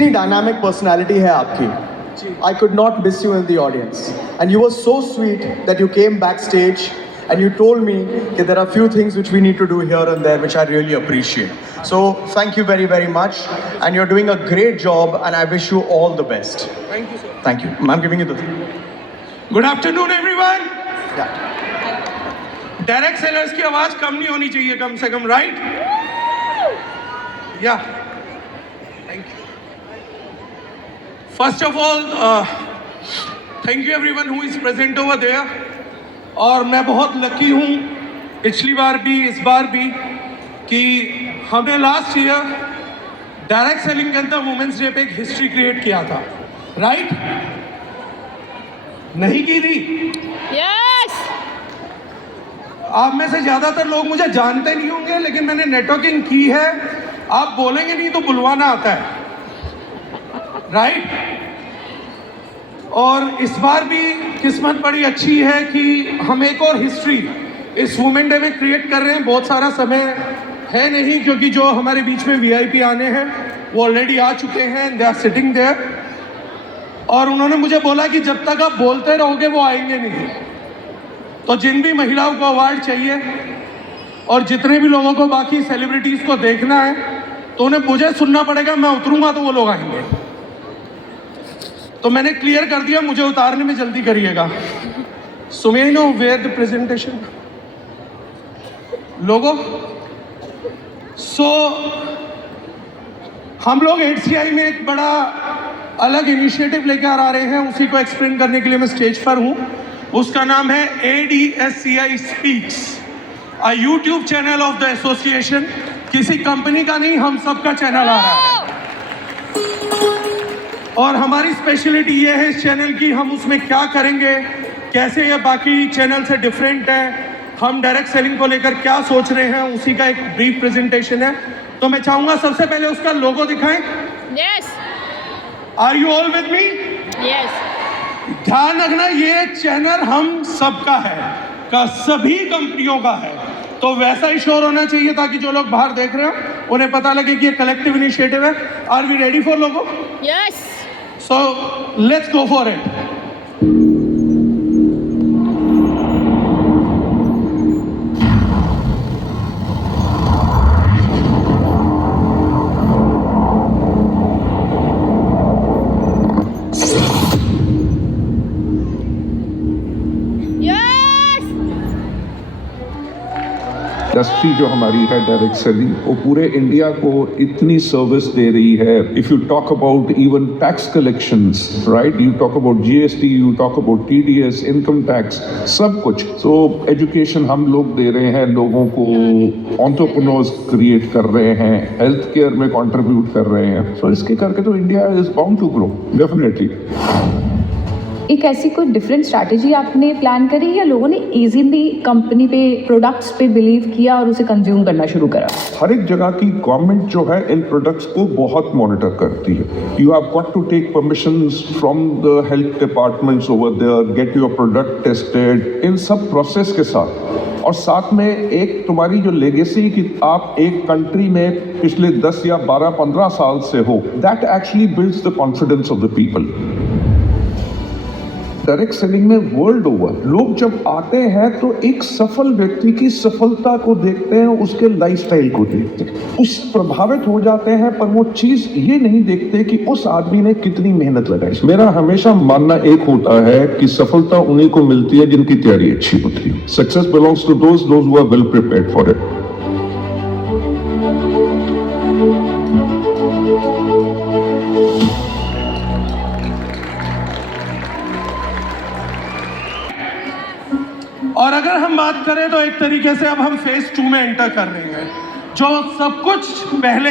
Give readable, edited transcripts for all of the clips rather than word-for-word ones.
इतनी dynamic personality है आपकी. I could not miss you in the audience. And you were so sweet that you came backstage and you told me that there are few things which we need to do here and there, which I really appreciate. So thank you very, very much. And you're doing a great job and I wish you all the best. Thank you, sir. Thank you. I'm giving you the... Good afternoon, everyone. Yeah. Direct sellers की आवाज कम नहीं होनी चाहिए, कम से कम, right? Yeah thank you. First of all thank you everyone who is present over there. और मैं बहुत लकी हूँ, पिछली बार भी इस बार भी, कि हमने लास्ट ईयर डायरेक्ट सेलिंग के अंदर वुमेंस डे पे एक हिस्ट्री क्रिएट किया था, राइट? नहीं की थी? यस. आप में से ज़्यादातर लोग मुझे जानते नहीं होंगे, लेकिन मैंने नेटवर्किंग की है. आप बोलेंगे नहीं तो बुलवाना आता है, राइट? और इस बार भी किस्मत बड़ी अच्छी है कि हम एक और हिस्ट्री इस वुमेन डे में क्रिएट कर रहे हैं. बहुत सारा समय है नहीं, क्योंकि जो हमारे बीच में वीआईपी आने हैं वो ऑलरेडी आ चुके हैं. They are sitting there. और उन्होंने मुझे बोला कि जब तक आप बोलते रहोगे वो आएंगे नहीं. तो जिन भी महिलाओं को अवार्ड चाहिए और जितने भी लोगों को बाकी सेलिब्रिटीज़ को देखना है, तो उन्हें मुझे सुनना पड़ेगा. मैं उतरूंगा तो वो लोग आएंगे. तो मैंने क्लियर कर दिया, मुझे उतारने में जल्दी करिएगा. So may I know where the presentation logo. So हम लोग HCI में एक बड़ा अलग इनिशिएटिव लेकर आ रहे हैं. उसी को एक्सप्लेन करने के लिए मैं स्टेज पर हूँ. उसका नाम है ADSCI Speaks, a YouTube channel of the association. किसी कंपनी का नहीं, हम सबका चैनल आ रहा है. और हमारी स्पेशलिटी ये है इस चैनल की, हम उसमें क्या करेंगे, कैसे ये बाकी चैनल से डिफरेंट है, हम डायरेक्ट सेलिंग को लेकर क्या सोच रहे हैं, उसी का एक ब्रीफ प्रेजेंटेशन है. तो मैं चाहूँगा सबसे पहले उसका लोगो दिखाएं. Yes. Are you all with me? Yes. ध्यान रखना, ये चैनल हम सबका है, का सभी कंपनियों का है. तो वैसा ही शोर होना चाहिए ताकि जो लोग बाहर देख रहे हो उन्हें पता लगे कि ये कलेक्टिव इनिशिएटिव है. Are we ready for logo? Yes. So let's go for it. Industry जो हमारी है डायरेक्ट सेलिंग, वो पूरे इंडिया को इतनी सर्विस दे रही है. If you talk about even tax collections, right, you talk about GST, you talk about TDS, income tax, सब कुछ. तो एजुकेशन हम लोग दे रहे हैं लोगों को, एंटरप्रेन्योर्स क्रिएट कर रहे हैं, हेल्थ केयर में कंट्रीब्यूट कर रहे हैं. तो इसके करके तो India is bound to grow definitely. एक ऐसी कोई डिफरेंट स्ट्रैटेजी आपने प्लान करी या लोगों ने इजीली कंपनी पे, प्रोडक्ट्स पे बिलीव किया और उसे कंज्यूम करना शुरू करा? हर एक जगह की गवर्नमेंट जो है इन प्रोडक्ट्स को बहुत मॉनिटर करती है. You have got to take permissions from the health departments over there, get your product tested, इन सब प्रोसेस के साथ. और साथ में एक तुम्हारी जो लेगेसी कि आप एक कंट्री में पिछले 10 या 12-15 साल से हो, that actually builds the confidence of the people. Direct selling में वर्ल्ड ओवर लोग जब आते हैं तो एक सफल व्यक्ति की सफलता को देखते हैं, उसके लाइफस्टाइल को देखते हैं, उस प्रभावित हो जाते हैं, पर वो चीज ये नहीं देखते कि उस आदमी ने कितनी मेहनत लगाई. मेरा हमेशा मानना एक होता है कि सफलता उन्हीं को मिलती है जिनकी तैयारी अच्छी होती है. Success belongs to those who are well prepared for it. और अगर हम बात करें तो एक तरीके से अब हम फेज 2 में एंटर कर रहे हैं. जो सब कुछ पहले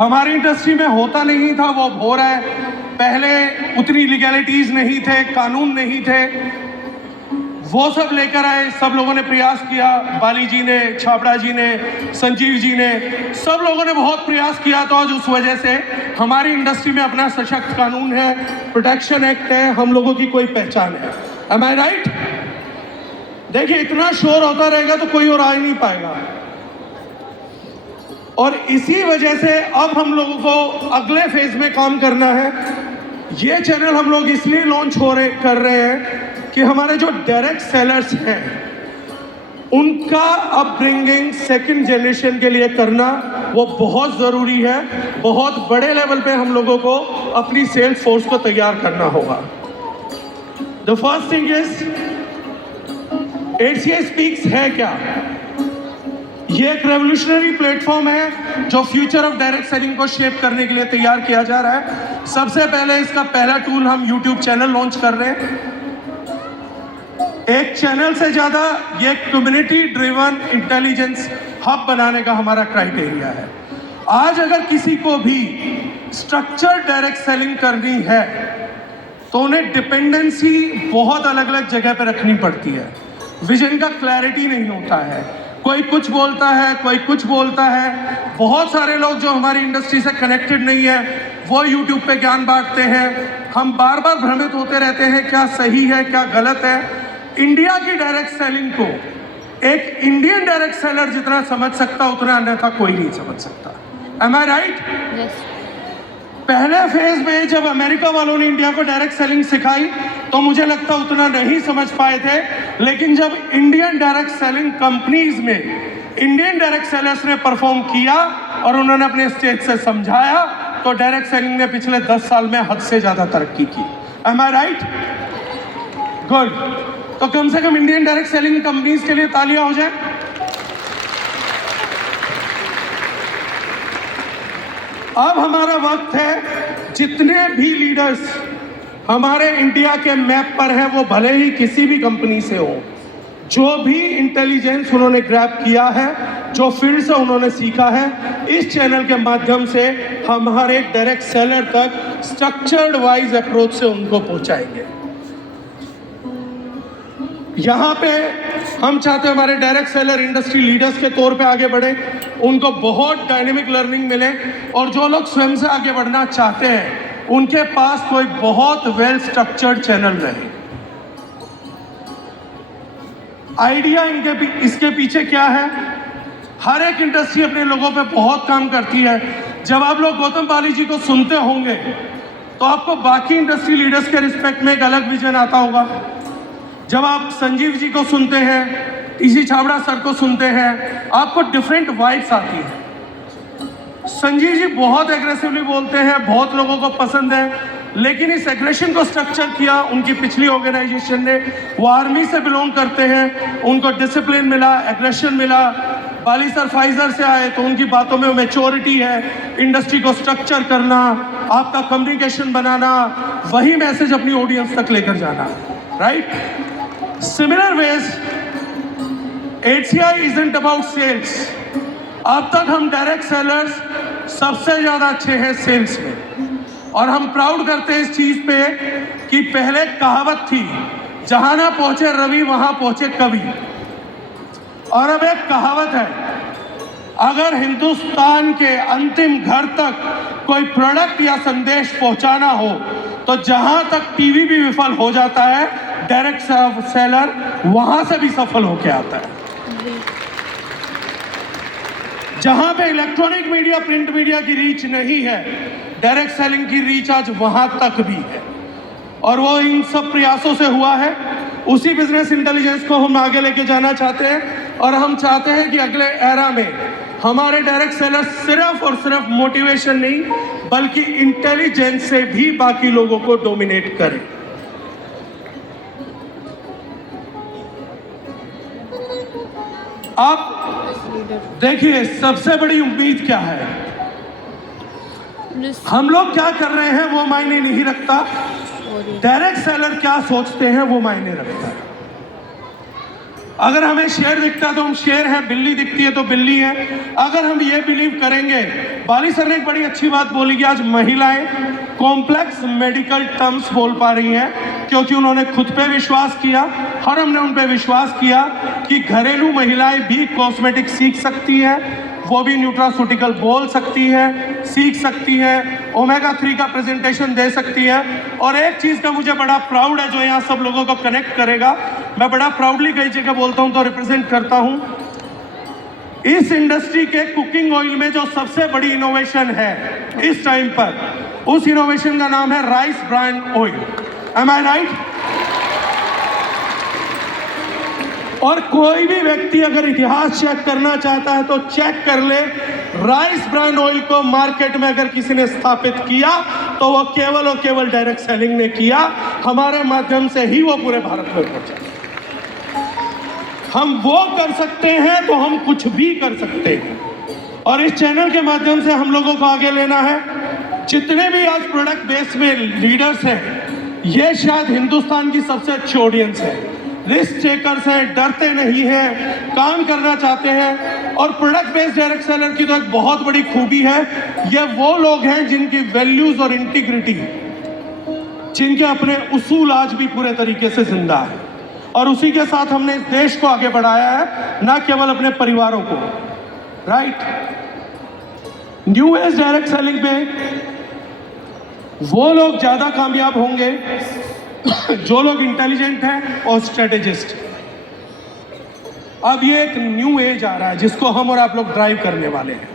हमारी इंडस्ट्री में होता नहीं था वो हो रहा है. पहले उतनी लीगैलिटीज नहीं थे, कानून नहीं थे, वो सब लेकर आए. सब लोगों ने प्रयास किया, बाली जी ने, छाबड़ा जी ने, संजीव जी ने, सब लोगों ने बहुत प्रयास किया. तो आज उस वजह से हमारी इंडस्ट्री में अपना सशक्त कानून है, प्रोटेक्शन एक्ट है, हम लोगों की कोई पहचान है. एम आई राइट? देखिए, इतना शोर होता रहेगा तो कोई और आ ही नहीं पाएगा. और इसी वजह से अब हम लोगों को अगले फेज में काम करना है। ये चैनल हम लोग इसलिए लॉन्च कर रहे हैं कि हमारे जो डायरेक्ट सेलर्स हैं उनका अपब्रिंगिंग सेकंड जनरेशन के लिए करना वो बहुत ज़रूरी है। बहुत बड़े लेवल पे हम लोगों को अपनी सेल्स फोर्स को तैयार करना होगा। The first thing is HCI speaks है क्या? ये एक रेवोल्यूशनरी प्लेटफॉर्म है जो फ्यूचर ऑफ डायरेक्ट सेलिंग को शेप करने के लिए तैयार किया जा रहा है। सबसे पहले इसका पहला टूल हम YouTube चैनल लॉन्च कर रहे हैं। एक चैनल से ज़्यादा ये कम्युनिटी ड्रिवन इंटेलिजेंस हब बनाने का हमारा क्राइटेरिया है। आज अगर किसी को भी स्ट्रक्चर्ड डायरेक्ट सेलिंग करनी है तो उन्हें डिपेंडेंसी बहुत अलग अलग जगह पर रखनी पड़ती है। विजन का क्लैरिटी नहीं होता है, कोई कुछ बोलता है, कोई कुछ बोलता है। बहुत सारे लोग जो हमारी इंडस्ट्री से कनेक्टेड नहीं है वो यूट्यूब पे ज्ञान बांटते हैं। हम बार बार भ्रमित होते रहते हैं क्या सही है क्या गलत है। इंडिया की डायरेक्ट सेलिंग को एक इंडियन डायरेक्ट सेलर जितना समझ सकता उतना अन्यथा कोई नहीं समझ सकता। एम आई राइट? Yes. पहले फेज में जब अमेरिका वालों ने इंडिया को डायरेक्ट सेलिंग सिखाई तो मुझे लगता उतना नहीं समझ पाए थे, लेकिन जब इंडियन डायरेक्ट सेलिंग कंपनीज में इंडियन डायरेक्ट सेलर्स ने परफॉर्म किया और उन्होंने अपने स्टेज से समझाया तो डायरेक्ट सेलिंग ने पिछले 10 साल में हद से ज़्यादा तरक्की की। एम आई राइट? गुड। तो कम से कम इंडियन डायरेक्ट सेलिंग कंपनीज के लिए तालियां हो जाए। अब हमारा वक्त है, जितने भी लीडर्स हमारे इंडिया के मैप पर हैं वो भले ही किसी भी कंपनी से हो, जो भी इंटेलिजेंस उन्होंने ग्रैब किया है, जो फील्ड से उन्होंने सीखा है, इस चैनल के माध्यम से हमारे डायरेक्ट सेलर तक स्ट्रक्चर्ड वाइज अप्रोच से उनको पहुंचाएंगे। यहाँ पे हम चाहते हैं हमारे डायरेक्ट सेलर इंडस्ट्री लीडर्स के तौर पे आगे बढ़े, उनको बहुत डायनेमिक लर्निंग मिले और जो लोग स्वयं से आगे बढ़ना चाहते हैं उनके पास कोई बहुत वेल स्ट्रक्चर्ड चैनल रहे। आइडिया इसके पीछे क्या है? हर एक इंडस्ट्री अपने लोगों पे बहुत काम करती है। जब आप लोग गौतम पाली जी को सुनते होंगे तो आपको बाकी इंडस्ट्री लीडर्स के रिस्पेक्ट में एक अलग विजन आता होगा। जब आप संजीव जी को सुनते हैं, टीसी छाबड़ा सर को सुनते हैं, आपको डिफरेंट वाइब्स आती है। संजीव जी बहुत एग्रेसिवली बोलते हैं, बहुत लोगों को पसंद है, लेकिन इस एग्रेशन को स्ट्रक्चर किया उनकी पिछली ऑर्गेनाइजेशन ने। वो आर्मी से बिलोंग करते हैं, उनको डिसिप्लिन मिला, एग्रेशन मिला। बाली सर फाइजर से आए तो उनकी बातों में मैच्योरिटी है, इंडस्ट्री को स्ट्रक्चर करना, आपका कम्युनिकेशन बनाना, वही मैसेज अपनी ऑडियंस तक लेकर जाना। Right? Similar ways HCI isn't about sales. अब तक हम डायरेक्ट सेलर्स सबसे ज़्यादा अच्छे हैं सेल्स में, और हम प्राउड करते हैं इस चीज़ पे कि पहले कहावत थी, जहाँ ना पहुँचे रवि वहाँ पहुँचे कवि। और अब एक कहावत है, अगर हिंदुस्तान के अंतिम घर तक कोई प्रोडक्ट या संदेश पहुँचाना हो तो जहाँ तक टीवी भी विफल हो जाता है, डायरेक्ट सेलर वहाँ से भी सफल होकर आता है। जहां पे इलेक्ट्रॉनिक मीडिया, प्रिंट मीडिया की रीच नहीं है, डायरेक्ट सेलिंग की रीच आज वहां तक भी है, और वो इन सब प्रयासों से हुआ है। उसी बिजनेस इंटेलिजेंस को हम आगे लेके जाना चाहते हैं, और हम चाहते हैं कि अगले एरा में हमारे डायरेक्ट सेलर सिर्फ और सिर्फ मोटिवेशन नहीं बल्कि इंटेलिजेंस से भी बाकी लोगों को डोमिनेट करें। आप देखिए, सबसे बड़ी उम्मीद क्या है? हम लोग क्या कर रहे हैं वो मायने नहीं रखता, डायरेक्ट सेलर क्या सोचते हैं वो मायने रखता है। अगर हमें शेर दिखता है तो हम शेर हैं, बिल्ली दिखती है तो बिल्ली है। अगर हम ये बिलीव करेंगे, बाली सर ने एक बड़ी अच्छी बात बोली कि आज महिलाएं कॉम्प्लेक्स मेडिकल टर्म्स बोल पा रही हैं क्योंकि उन्होंने खुद पे विश्वास किया, और हमने उन पे विश्वास किया कि घरेलू महिलाएं भी कॉस्मेटिक सीख सकती हैं, वो भी न्यूट्रास्यूटिकल बोल सकती हैं, सीख सकती हैं, ओमेगा 3 का प्रेजेंटेशन दे सकती हैं। और एक चीज़ का मुझे बड़ा प्राउड है जो यहाँ सब लोगों को कनेक्ट करेगा, मैं बड़ा प्राउडली कई जगह बोलता हूँ तो रिप्रेजेंट करता हूँ। इस इंडस्ट्री के कुकिंग ऑयल में जो सबसे बड़ी इनोवेशन है इस टाइम पर, उस इनोवेशन का नाम है राइस ब्रान ऑयल। एम आई राइट? और कोई भी व्यक्ति अगर इतिहास चेक करना चाहता है तो चेक कर ले, राइस ब्रांड ऑयल को मार्केट में अगर किसी ने स्थापित किया तो वो केवल और केवल डायरेक्ट सेलिंग ने किया, हमारे माध्यम से ही वो पूरे भारत में पहुंचा। हम वो कर सकते हैं तो हम कुछ भी कर सकते हैं, और इस चैनल के माध्यम से हम लोगों को आगे लेना है। जितने भी आज प्रोडक्ट बेस में लीडर्स हैं, ये शायद हिंदुस्तान की सबसे अच्छी ऑडियंस है, रिस्क टेकर्स हैं, डरते नहीं हैं, काम करना चाहते हैं। और प्रोडक्ट बेस्ड डायरेक्ट सेलर की तो एक बहुत बड़ी खूबी है, ये वो लोग हैं जिनकी वैल्यूज और इंटीग्रिटी, जिनके अपने उसूल आज भी पूरे तरीके से जिंदा है, और उसी के साथ हमने इस देश को आगे बढ़ाया है, ना केवल अपने परिवारों को। Right? New age direct selling में वो लोग ज्यादा कामयाब होंगे जो लोग इंटेलिजेंट हैं और स्ट्रेटेजिस्ट। अब ये एक न्यू एज आ रहा है जिसको हम और आप लोग ड्राइव करने वाले हैं।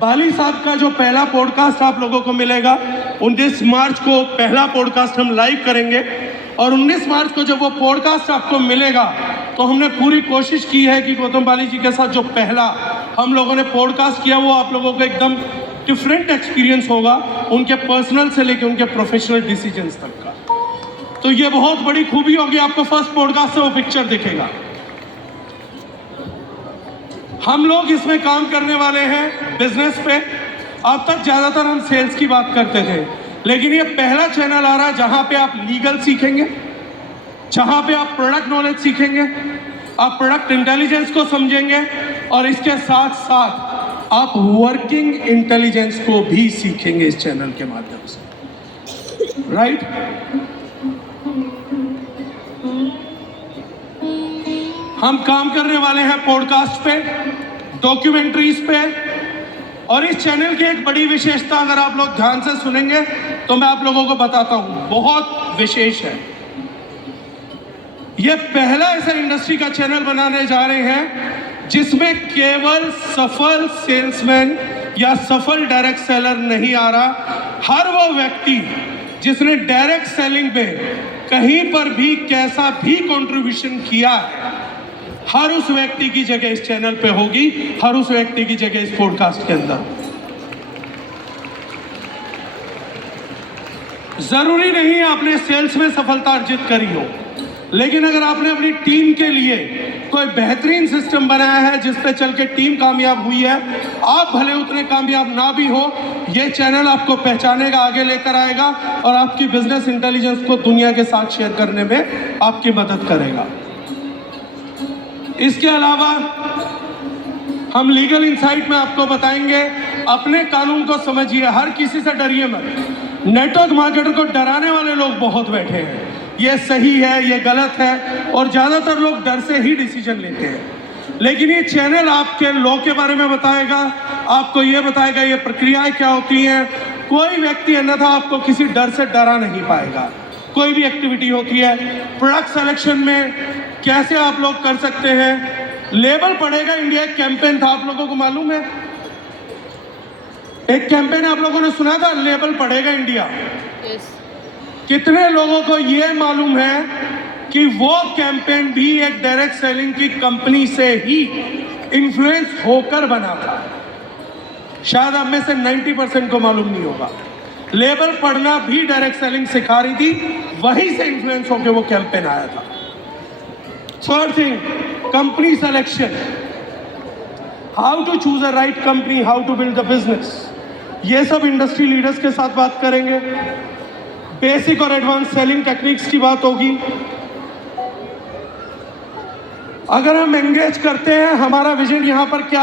बाली साहब का जो पहला पॉडकास्ट आप लोगों को मिलेगा, 19 मार्च को पहला पॉडकास्ट हम लाइव करेंगे, और 19 मार्च को जब वो पॉडकास्ट आपको मिलेगा तो हमने पूरी कोशिश की है कि गौतम बाली जी के साथ जो पहला हम लोगों ने पॉडकास्ट किया वो आप लोगों को एकदम डिफरेंट एक्सपीरियंस होगा, उनके पर्सनल से लेकर उनके प्रोफेशनल डिसीजंस तक का। तो ये बहुत बड़ी खूबी होगी, आपको फर्स्ट पॉडकास्ट से वो पिक्चर दिखेगा। हम लोग इसमें काम करने वाले हैं बिजनेस पे। अब तक ज्यादातर हम सेल्स की बात करते थे, लेकिन ये पहला चैनल आ रहा है जहां पे आप लीगल सीखेंगे, जहां पे आप प्रोडक्ट नॉलेज सीखेंगे, आप प्रोडक्ट इंटेलिजेंस को समझेंगे, और इसके साथ साथ आप वर्किंग इंटेलिजेंस को भी सीखेंगे इस चैनल के माध्यम से। राइट? हम काम करने वाले हैं पॉडकास्ट पे, डॉक्यूमेंट्रीज पे, और इस चैनल की एक बड़ी विशेषता अगर आप लोग ध्यान से सुनेंगे तो मैं आप लोगों को बताता हूं, बहुत विशेष है। ये पहला ऐसा इंडस्ट्री का चैनल बनाने जा रहे हैं जिसमें केवल सफल सेल्समैन या सफल डायरेक्ट सेलर नहीं आ रहा, हर वो व्यक्ति जिसने डायरेक्ट सेलिंग में कहीं पर भी कैसा भी कंट्रीब्यूशन किया है, हर उस व्यक्ति की जगह इस चैनल पे होगी, हर उस व्यक्ति की जगह इस पॉडकास्ट के अंदर। जरूरी नहीं आपने सेल्स में सफलता अर्जित करी हो, लेकिन अगर आपने अपनी टीम के लिए कोई बेहतरीन सिस्टम बनाया है जिस पे चल के टीम कामयाब हुई है, आप भले उतने कामयाब ना भी हो, ये चैनल आपको पहचानेगा, आगे लेकर आएगा, और आपकी बिजनेस इंटेलिजेंस को दुनिया के साथ शेयर करने में आपकी मदद करेगा। इसके अलावा हम लीगल इंसाइट में आपको बताएंगे, अपने कानून को समझिए, हर किसी से डरिए मत। नेटवर्क मार्केटर को डराने वाले लोग बहुत बैठे हैं, ये सही है, ये गलत है, और ज़्यादातर लोग डर से ही डिसीजन लेते हैं। लेकिन ये चैनल आपके लॉ के बारे में बताएगा, आपको ये बताएगा ये प्रक्रियाएं क्या होती हैं। कोई व्यक्ति अन्यथा आपको किसी डर से डरा नहीं पाएगा। कोई भी एक्टिविटी होती है, प्रोडक्ट सिलेक्शन में कैसे आप लोग कर सकते हैं, लेबल पड़ेगा इंडिया, एक कैंपेन था, आप लोगों को मालूम है? एक कैंपेन आप लोगों ने सुना था, लेबल पड़ेगा इंडिया। Yes. कितने लोगों को ये मालूम है कि वो कैंपेन भी एक डायरेक्ट सेलिंग की कंपनी से ही इन्फ्लुएंस होकर बना था? शायद आप में से 90% को मालूम नहीं होगा। लेबल पढ़ना भी डायरेक्ट सेलिंग सिखा रही थी, वहीं से इन्फ्लुएंस होकर वो कैंपेन आया था। Third thing, company selection, how to choose a right company, how to build the business, ये सब इंडस्ट्री लीडर्स के साथ बात करेंगे। बेसिक और एडवांस सेलिंग टेक्निक्स की बात होगी। अगर हम एंगेज करते हैं, हमारा विजन यहाँ पर क्या